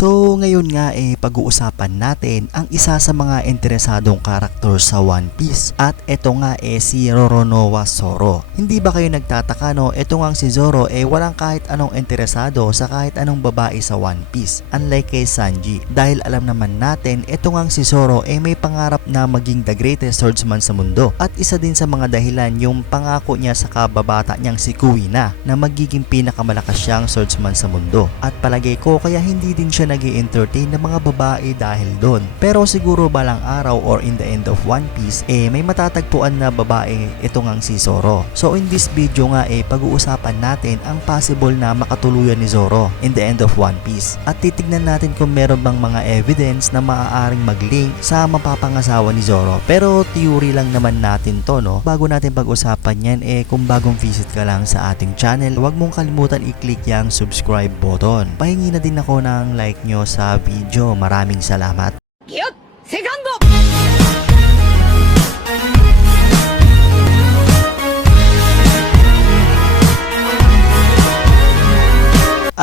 So ngayon nga eh pag-uusapan natin ang isa sa mga interesadong karakter sa One Piece at ito nga eh si Roronoa Zoro. Hindi ba kayo nagtataka no? Ito nga si Zoro eh walang kahit anong interesado sa kahit anong babae sa One Piece unlike kay Sanji dahil alam naman natin ito nga si Zoro eh may pangarap na maging the greatest swordsman sa mundo at isa din sa mga dahilan yung pangako niya sa kababata niyang si Kuina na magiging pinakamalakas siyang swordsman sa mundo at palagay ko kaya hindi din siya nag entertain ng mga babae dahil doon. Pero siguro balang araw or in the end of One Piece, eh may matatagpuan na babae ito ngang si Zoro. So in this video nga eh pag-uusapan natin ang possible na makatuluyan ni Zoro in the end of One Piece. At titignan natin kung meron bang mga evidence na maaaring mag-link sa mapapangasawa ni Zoro. Pero theory lang naman natin to no. Bago natin pag-usapan yan eh kung bagong visit ka lang sa ating channel, huwag mong kalimutan i-click yung subscribe button. Pahingi na din ako ng like nyo sa video. Maraming salamat. よ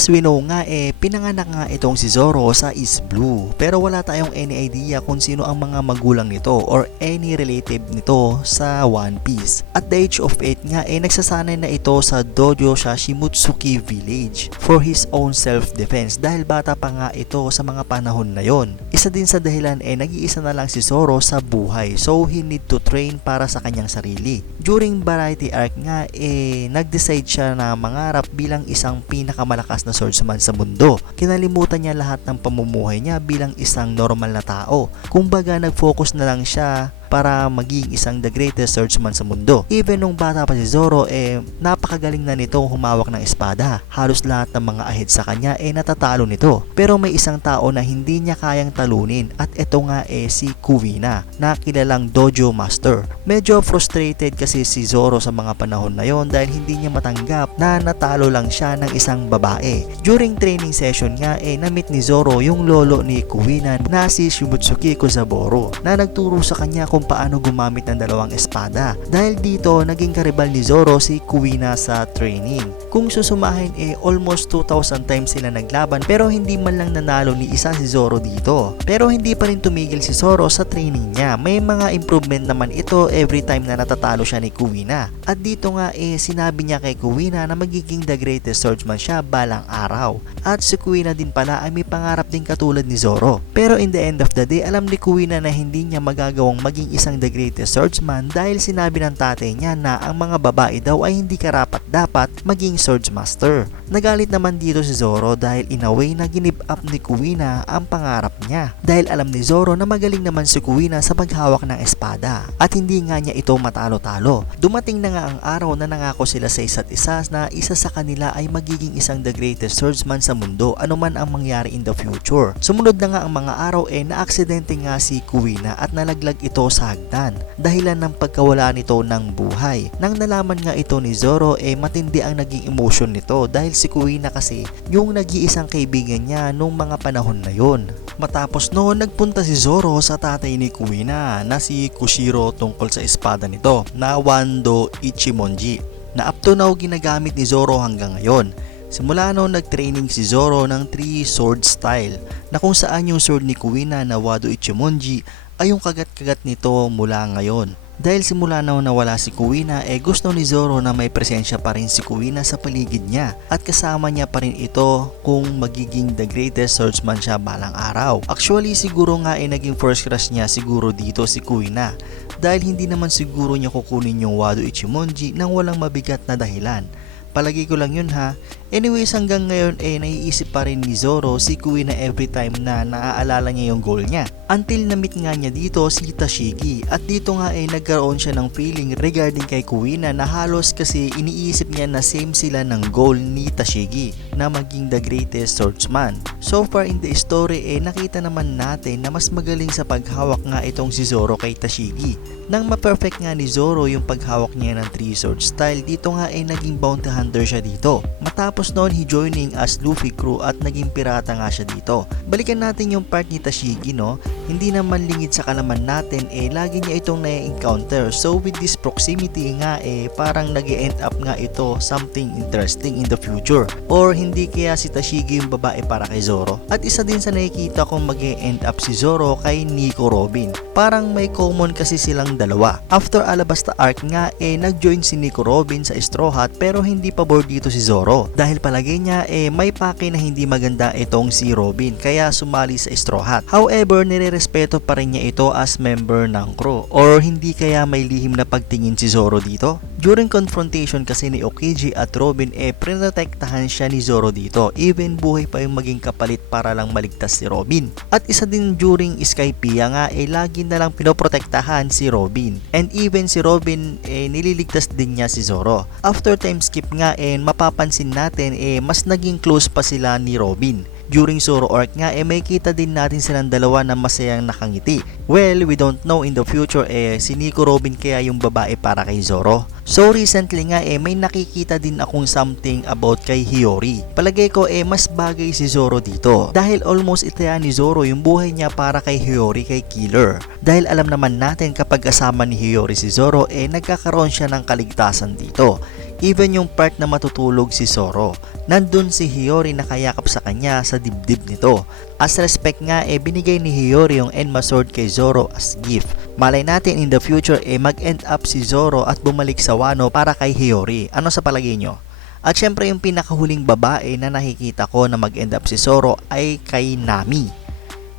As we know nga eh, pinanganak nga itong si Zoro sa East Blue. Pero wala tayong any idea kung sino ang mga magulang nito or any relative nito sa One Piece. At the age of 8 nga eh, nagsasanay na ito sa dojo sa Shimutsuki Village for his own self-defense dahil bata pa nga ito sa mga panahon na yon. Isa din sa dahilan eh, nag-iisa na lang si Zoro sa buhay so he need to train para sa kanyang sarili. During variety arc nga eh, nag-decide siya na mangarap bilang isang pinakamalakas na swordsman sa mundo. Kinalimutan niya lahat ng pamumuhay niya bilang isang normal na tao. Kumbaga nag-focus na lang siya para maging isang the greatest swordsman sa mundo. Even nung bata pa si Zoro, eh, napakagaling na nito humawak ng espada. Halos lahat ng mga ahid sa kanya, eh, natatalo nito. Pero may isang tao na hindi niya kayang talunin at ito nga eh si Kuwina, na kilalang dojo master. Medyo frustrated kasi si Zoro sa mga panahon na yon dahil hindi niya matanggap na natalo lang siya ng isang babae. During training session nga, eh, na-meet ni Zoro yung lolo ni Kuwina na si Shimutsuki Kozaboro na nagturo sa kanya kung paano gumamit ng dalawang espada. Dahil dito, naging karibal ni Zoro si Kuwina sa training. Kung susumahin eh almost 2,000 times sila naglaban pero hindi man lang nanalo ni isa si Zoro dito. Pero hindi pa rin tumigil si Zoro sa training niya. May mga improvement naman ito every time na natatalo siya ni Kuwina. At dito nga eh sinabi niya kay Kuwina na magiging the greatest swordsman siya balang araw. At si Kuwina din pala ay may pangarap din katulad ni Zoro. Pero in the end of the day, alam ni Kuwina na hindi niya magagawang maging isang the greatest swordsman dahil sinabi ng tatay niya na ang mga babae daw ay hindi karapat dapat maging swordsmaster. Nagalit naman dito si Zoro dahil in a way na ginip up ni Kuwina ang pangarap niya. Dahil alam ni Zoro na magaling naman si Kuwina sa paghawak ng espada at hindi nga niya ito matalo-talo. Dumating na nga ang araw na nangako sila sa isa't isa na isa sa kanila ay magiging isang the greatest swordsman sa mundo anuman ang mangyari in the future. Sumunod na nga ang mga araw eh na-aksidente nga si Kuwina at nalaglag ito sa hagdan dahilan ng pagkawala nito ng buhay. Nang nalaman nga ito ni Zoro eh matindi ang naging emotion nito dahil si Kuwina kasi yung nag-iisang kaibigan niya nung mga panahon na yon. Matapos noon nagpunta si Zoro sa tatay ni Kuwina na si Kushiro tungkol sa espada nito na Wando Ichimonji na up to now ginagamit ni Zoro hanggang ngayon. Simula noon nag-training si Zoro ng 3 sword style na kung saan yung sword ni Kuwina na Wado Ichimonji ay yung kagat-kagat nito mula ngayon. Dahil simula na nawala si Kuwina, eh gusto ni Zoro na may presensya pa rin si Kuwina sa paligid niya at kasama niya pa rin ito kung magiging the greatest swordsman siya balang araw. Actually siguro nga eh naging first crush niya siguro dito si Kuwina dahil hindi naman siguro niya kukunin yung Wado Ichimonji nang walang mabigat na dahilan. Palagi ko lang yun ha. Anyways hanggang ngayon eh naiisip pa rin ni Zoro si Kuwina every time na naaalala niya yung goal niya. Until na-meet nga niya dito si Tashigi at dito nga ay nagkaroon siya ng feeling regarding kay Kuwina na halos kasi iniisip niya na same sila ng goal ni Tashigi na maging the greatest swordsman. So far in the story eh nakita naman natin na mas magaling sa paghawak nga itong si Zoro kay Tashigi. Nang ma-perfect nga ni Zoro yung paghawak niya ng 3 sword style, dito nga ay naging bounty hunter siya dito. Matapos noon, he joining as Luffy crew at naging pirata nga siya dito. Balikan natin yung part ni Tashigi no. Hindi naman lingid sa kalaman natin eh lagi niya itong na-encounter. So with this proximity nga eh parang nag end up nga ito something interesting in the future. Or hindi kaya si Tashigi yung babae para kay Zoro. At isa din sa nakikita kong mag end up si Zoro kay Nico Robin. Parang may common kasi silang dalawa. After Alabasta arc nga eh nag-join si Nico Robin sa Straw Hat pero hindi pa board dito si Zoro. Dahil palagay niya eh may pake na hindi maganda itong si Robin kaya sumali sa Straw Hat. However, nirerespeto pa rin niya ito as member ng crew or hindi kaya may lihim na pagtingin si Zoro dito? During confrontation kasi ni Okiji at Robin eh prinotektahan siya ni Zoro dito even buhay pa yung maging kapalit para lang maligtas si Robin. At isa din during Skypiea nga eh lagi na lang pinoprotektahan si Robin. And even si Robin eh nililigtas din niya si Zoro. After time skip nga eh mapapansin natin eh mas naging close pa sila ni Robin. During Zoro arc nga eh may kita din natin silang dalawa na masayang nakangiti. Well, we don't know in the future eh si Nico Robin kaya yung babae para kay Zoro. So recently nga eh may nakikita din akong something about kay Hiyori. Palagay ko eh mas bagay si Zoro dito dahil almost itaya ni Zoro yung buhay niya para kay Hiyori kay Killer. Dahil alam naman natin kapag kasama ni Hiyori si Zoro eh nagkakaroon siya ng kaligtasan dito. Even yung part na matutulog si Zoro, nandun si Hiyori nakayakap sa kanya sa dibdib nito. As respect nga eh binigay ni Hiyori yung Enma Sword kay Zoro as gift. Malay natin in the future eh mag-end up si Zoro at bumalik sa Wano para kay Hiyori. Ano sa palagay nyo? At syempre yung pinakahuling babae na nakikita ko na mag-end up si Zoro ay kay Nami.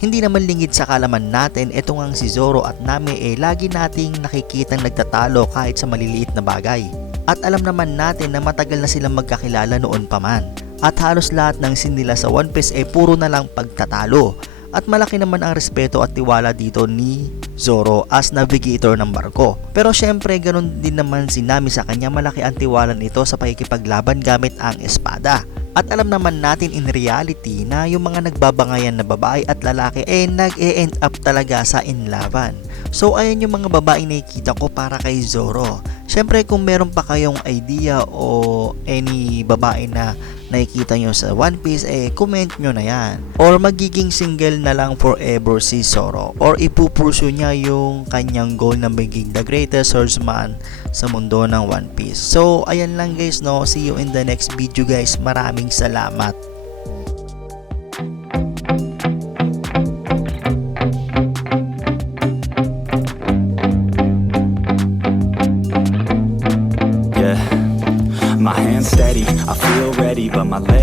Hindi naman lingid sa kalaman natin ito ngang si Zoro at Nami eh lagi nating nakikitang nagtatalo kahit sa maliliit na bagay. At alam naman natin na matagal na silang magkakilala noon pa man. At halos lahat ng scene nila sa One Piece ay puro na lang pagtatalo. At malaki naman ang respeto at tiwala dito ni Zoro as navigator ng barko. Pero syempre ganun din naman si Nami sa kanya malaki ang tiwala nito sa pakikipaglaban gamit ang espada. At alam naman natin in reality na yung mga nagbabangayan na babae at lalaki eh nag-e-end up talaga sa inlaban. So ayan yung mga babaeng nakikita ko para kay Zoro. Syempre kung meron pa kayong idea o any babae na nakikita nyo sa One Piece, eh comment nyo na yan. Or magiging single na lang forever si Zoro. Or ipupursu niya yung kanyang goal na maging the greatest swordsman sa mundo ng One Piece. So ayan lang guys no, see you in the next video guys. Maraming salamat. my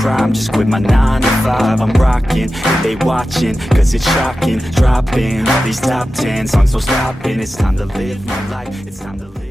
prime. Just quit my nine to five. I'm rocking, they watching, cause it's shocking. Dropping all these top ten songs, no stopping. It's time to live my life, it's time to live.